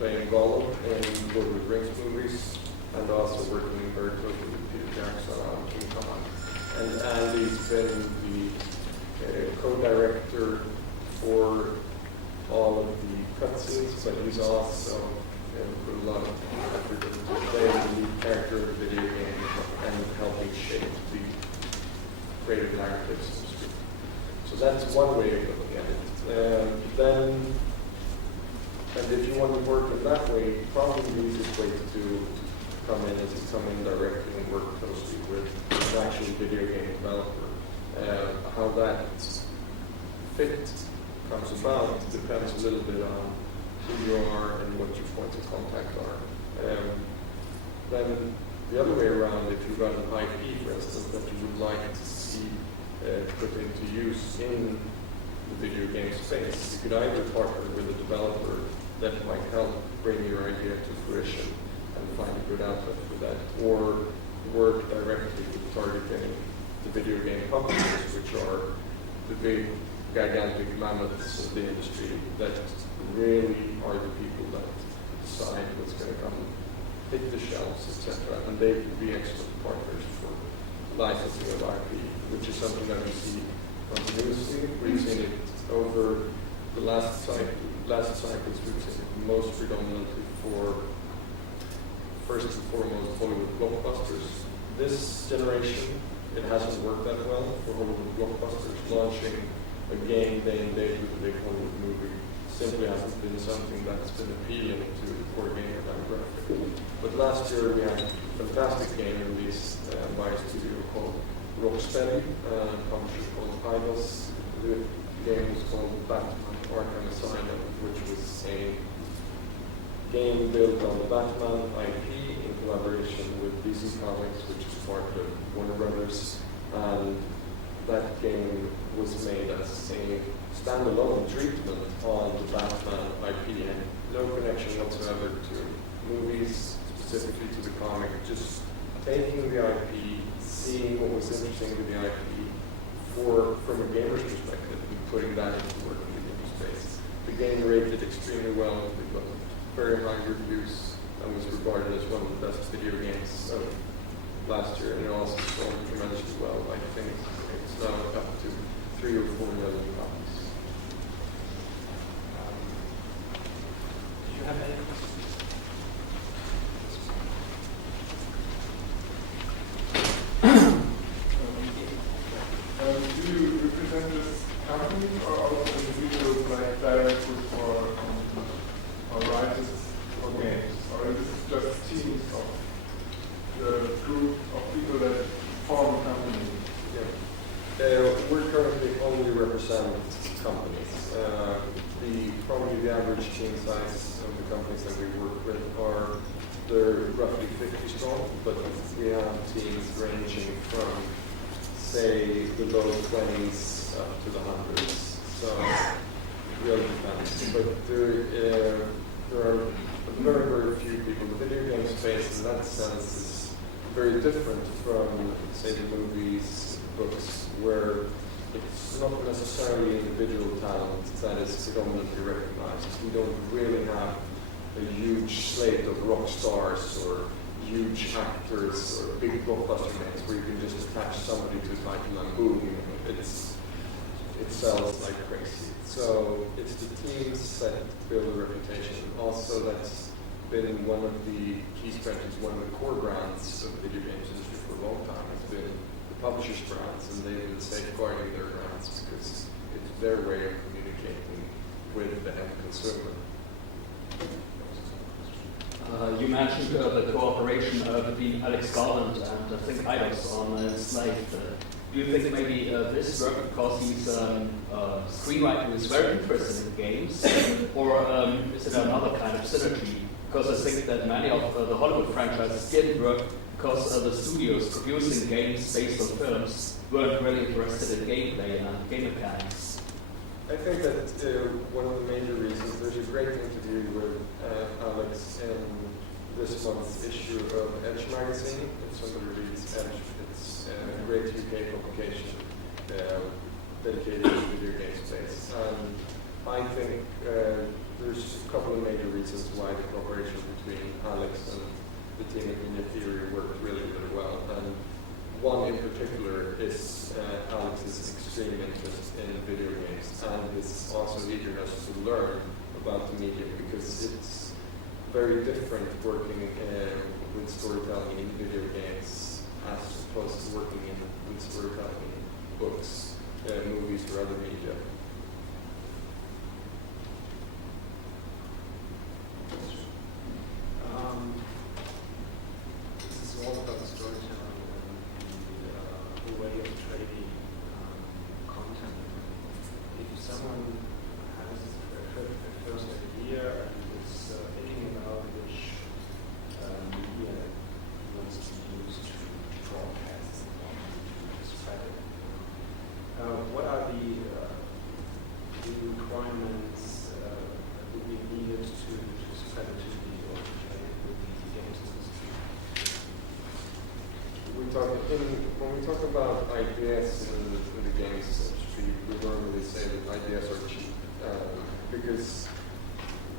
playing Gollum in Lord of the Rings movies, and also working very closely with Peter Jackson on King Kong. And Andy's been the co-director for all of the cutscenes, but he's also put a lot of effort into playing the lead character of the video game and helping shape the creative narrative, so to speak. So that's one way of looking at it. And if you want to work in that way, probably the easiest way to come in is to come in directly and work closely with an actual video game developer. How that fit comes about depends a little bit on who you are and what your points of contact are. Then the other way around, if you've got an IP, for instance, that you would like to see put into use in the video game space, you could either partner with a developer that might help bring your idea to fruition and find a good outlet for that, or work directly with targeting the video game publishers, which are the big, gigantic mammoths of the industry that really are the people that decide what's going to come hit the shelves, etc. And they can be excellent partners for licensing of IP, which is something that we see continuously. We've seen it over the last cycles. We've seen it most predominantly for, first and foremost, Hollywood blockbusters. This generation, it hasn't worked that well for Hollywood blockbusters. Launching a game day and date with a big Hollywood movie simply hasn't been something that's been appealing to the core gamer demographic. But last year we had a fantastic game released by a studio called Rocksteady, publisher called Idols. The game was called Batman Arkham Asylum, which was a game built on the Batman IP in collaboration with DC Comics, which is part of Warner Brothers. And that game was made as a standalone treatment on the Batman IP and no connection whatsoever to movies, specifically to the comic, just taking the IP, seeing what was interesting with the IP from a gamer's perspective and putting that into work in the game space. The game rated extremely well, it got very high reviews and was regarded as one of the best video games of last year, and it also sold tremendously well. I think it's now up to 3 or 4 million copies. Do you have any questions? Do you represent this company or also individuals like directors or writers for games? Or is this just teams of the group of people that form a company? Yeah. We're currently only represent companies. Probably the average team size of the companies that we work with they're roughly 50 strong, but we have teams ranging from, say, the low 20s up to the hundreds. So it really depends. But there are very, very few people. The video game space in that sense is very different from, say, the movies, books, where it's not necessarily individual talent that is predominantly recognized. We don't really have a huge slate of rock stars or huge actors or big blockbuster names where you can just attach somebody to a title and boom, it sells like crazy. So it's the teams that build a reputation. Also, that's been one of the key strategies, one of the core brands of the video games industry for a long time. It's been the publishers' brands, and they've been safeguarding their brands because it's their way of communicating with the end consumer. You mentioned the cooperation between Alex Garland and I think Eidos on Slave. Do you think maybe this worked because he's a screenwriter who is very interested in games, or is it another kind of synergy? Because I think that many of the Hollywood franchises didn't work because the studios producing games based on films weren't really interested in gameplay and game mechanics. I think that one of the major reasons, there's a great interview with Alex in this month's issue of Edge magazine. If somebody reads Edge, it's a great UK publication dedicated to the video game space. And I think there's a couple of major reasons why the cooperation between Alex and the team at Media Theory worked really, really well. And one in particular is Alex's extreme interest in video games and his also eagerness to learn about the medium, because it's very different working with storytelling in video games as opposed to working with storytelling in books, movies, or other media. This is all about storytelling and the way of trading content. If someone has a first idea and is thinking about which media he wants to use to broadcast or spread it, what are the requirements that would be needed to spread it to the or to trade it with the games industry? When we talk about ideas in the games industry, we normally say that ideas are cheap, because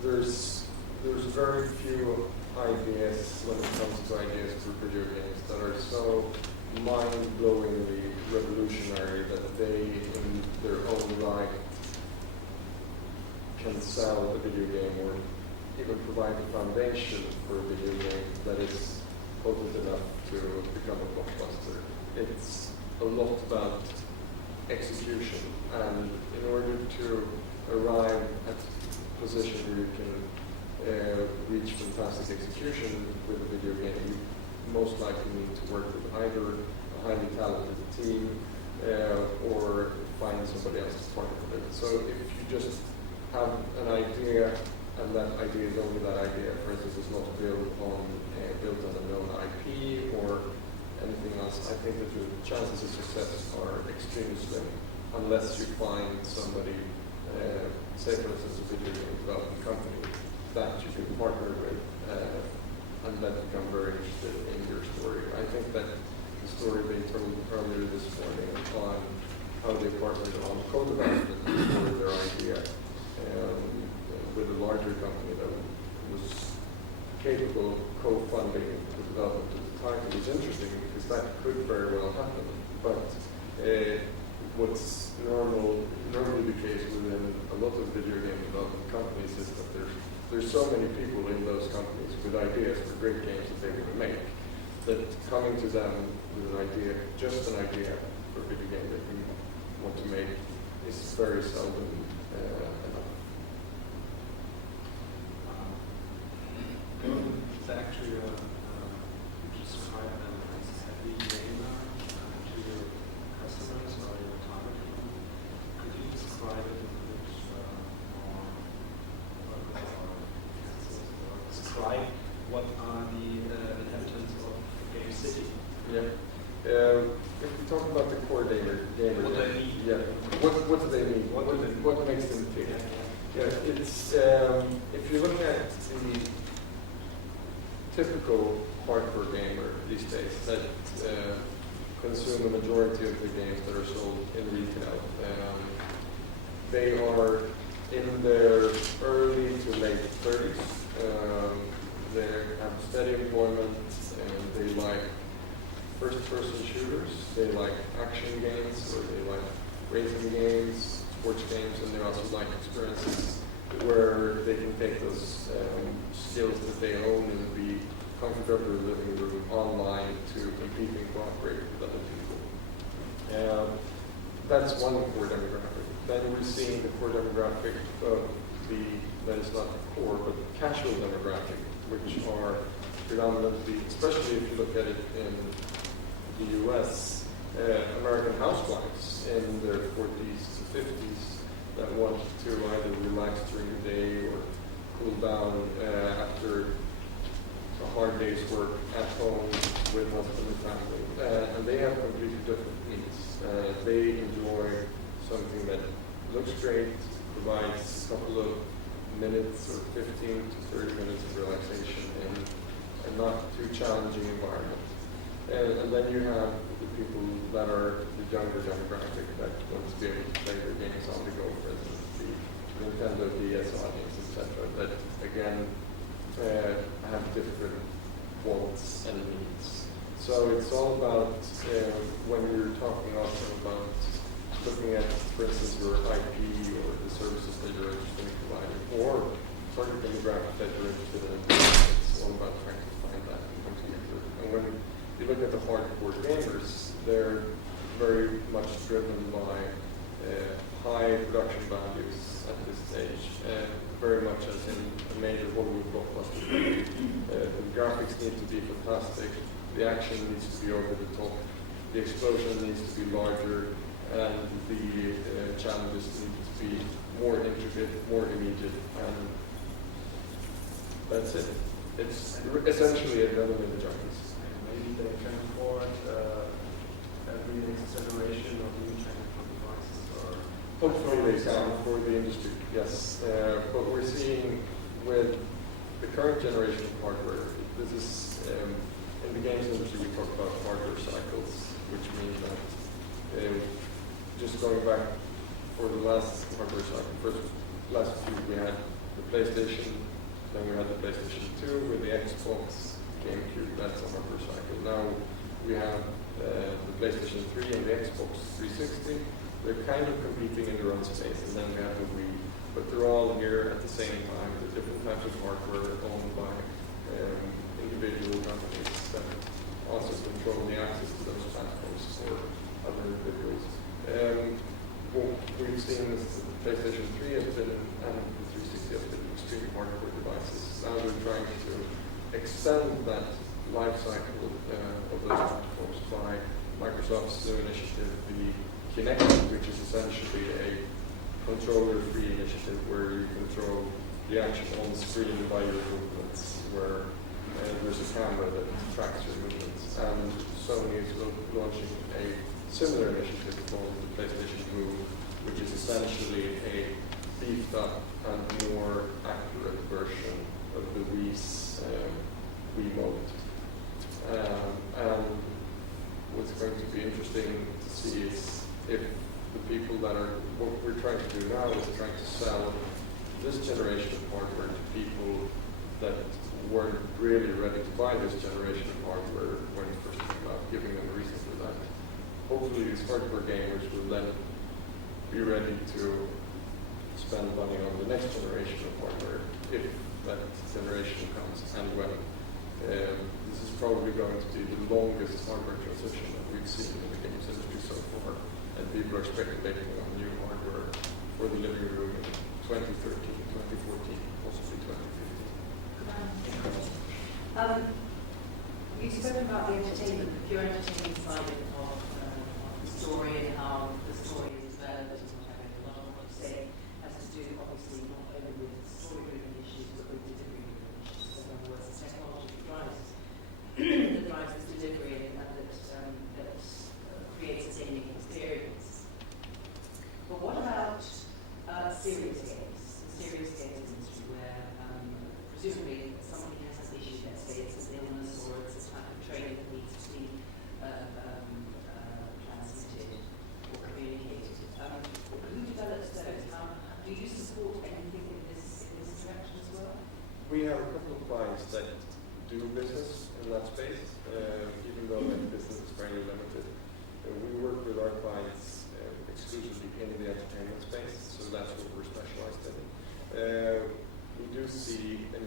there's very few ideas when it comes to ideas for video games that are so mind-blowingly revolutionary that they, in their own right, can sell a video game or even provide the foundation for a video game that is potent enough to become a blockbuster. It's a lot about execution, and in order to arrive at a position where you can reach fantastic execution with a video game, you most likely need to work with either a highly talented team or find somebody else to partner with. So if you just have an idea and that idea is only that idea, for instance, is not built on a known IP or anything else, I think that your chances of success are extremely slim unless you find somebody, say for instance a video game development company, that you can partner with and that become very interested in your story. I think that the story they told earlier this morning on how they partnered on co-development for their idea with a larger company that was capable of co-funding the development of the title is interesting, because that could very well happen. But what's normally the case within a lot of video game development companies is that there's so many people in those companies with ideas for great games that they want to make, that coming to them with an idea, just an idea for a video game that you want to make, is very seldom enough. Back to your, you describe them as heavy gamer to your customers or your target group. Could you describe it a bit more, or describe what are the inhabitants of GAMESCITY? Yeah. If we talk about the core gamer, What they need. Yeah. What do they need? What makes them tick? Yeah. It's if you look at the typical hardcore gamer these days that consume the majority of the games that are sold in retail, they are in their early to late 30s. They have steady employment, and they like first-person shooters. They like action games, or they like racing games, sports games, and they also like experiences where they can take those skills that they own and be comfortable in the living room online to compete and cooperate with other people. That's one core demographic. Then we're seeing the core demographic of that is not the core, but the casual demographic, which are predominantly, especially if you look at it in the US, American housewives in their 40s to 50s that want to either relax during the day or cool down after a hard day's work at home with husband and family. And they have completely different needs. They enjoy something that looks great, provides a couple of minutes or 15 to 30 minutes of relaxation in a not too challenging environment. And then you have the people that are the younger demographic that want to be able to play their games on the go, for instance, the Nintendo DS audience, etc. That again have different wants and needs. So it's all about when you're talking also about looking at, for instance, your IP or the services that you're interested in providing, or target demographic that you're interested in. It's all about trying to find that and come together. And when you look at the hardcore gamers, they're very much driven by high production values at this stage, very much as in a major Hollywood blockbuster. The graphics need to be fantastic, the action needs to be over the top, the explosion needs to be larger, and the challenges need to be more intricate, more immediate, and that's it. It's essentially a devil in the jungle. Maybe they can afford every next generation of new technical devices, or hopefully they can for the industry, yes. But we're seeing with the current generation of hardware, this is, in the games industry we talk about hardware cycles, which means that just going back for the last hardware cycle, last few we had the PlayStation, then we had the PlayStation 2 with the Xbox, GameCube, that's a hardware cycle. Now we have the PlayStation 3 and the Xbox 360. They're kind of competing in their own space, and then we have the Wii. But they're all here at the same time. They're different types of hardware owned by individual companies that also control the access to those platforms for other individuals. What we've seen is that the PlayStation 3 has been, and the 360 has been extremely hardcore devices. Now they're trying to extend that life cycle of those platforms by Microsoft's new initiative, the Kinect, which is essentially a controller-free initiative where you control the action on the screen by your movements, where there's a camera that tracks your movements. And Sony is launching a similar initiative called the PlayStation Move, which is essentially a beefed up and more accurate version of the Wii's Wiimote. And what's going to be interesting to see is if the people that are, what we're trying to do now is trying to sell this generation of hardware to people that weren't really ready to buy this generation of hardware when it first came out, giving them a reason for that. Hopefully these hardcore gamers will then be ready to spend money on the next generation of hardware if that generation comes and when. This is probably going to be the longest hardware transition that we've seen in the games industry so far, and people are speculating on new hardware for the living room in 2013, 2014, possibly 2015. You've spoken about the entertainment, the pure entertainment side of the story and how the story is developed and what having a lot of what to say has to do obviously not only with story-driven issues but with delivery-driven issues. So in other words, the technology that drives this delivery and that creates a gaming experience. But what about serious games? The serious games industry where presumably somebody has an issue, let's say it's an illness or it's a type of training that needs to be transmitted or communicated. Who develops those? Do you support anything in this direction as well? We have a couple of clients that do business in that space, even though that business is fairly limited. We work with our clients exclusively in the entertainment space, so that's what we're specialized in. We do see an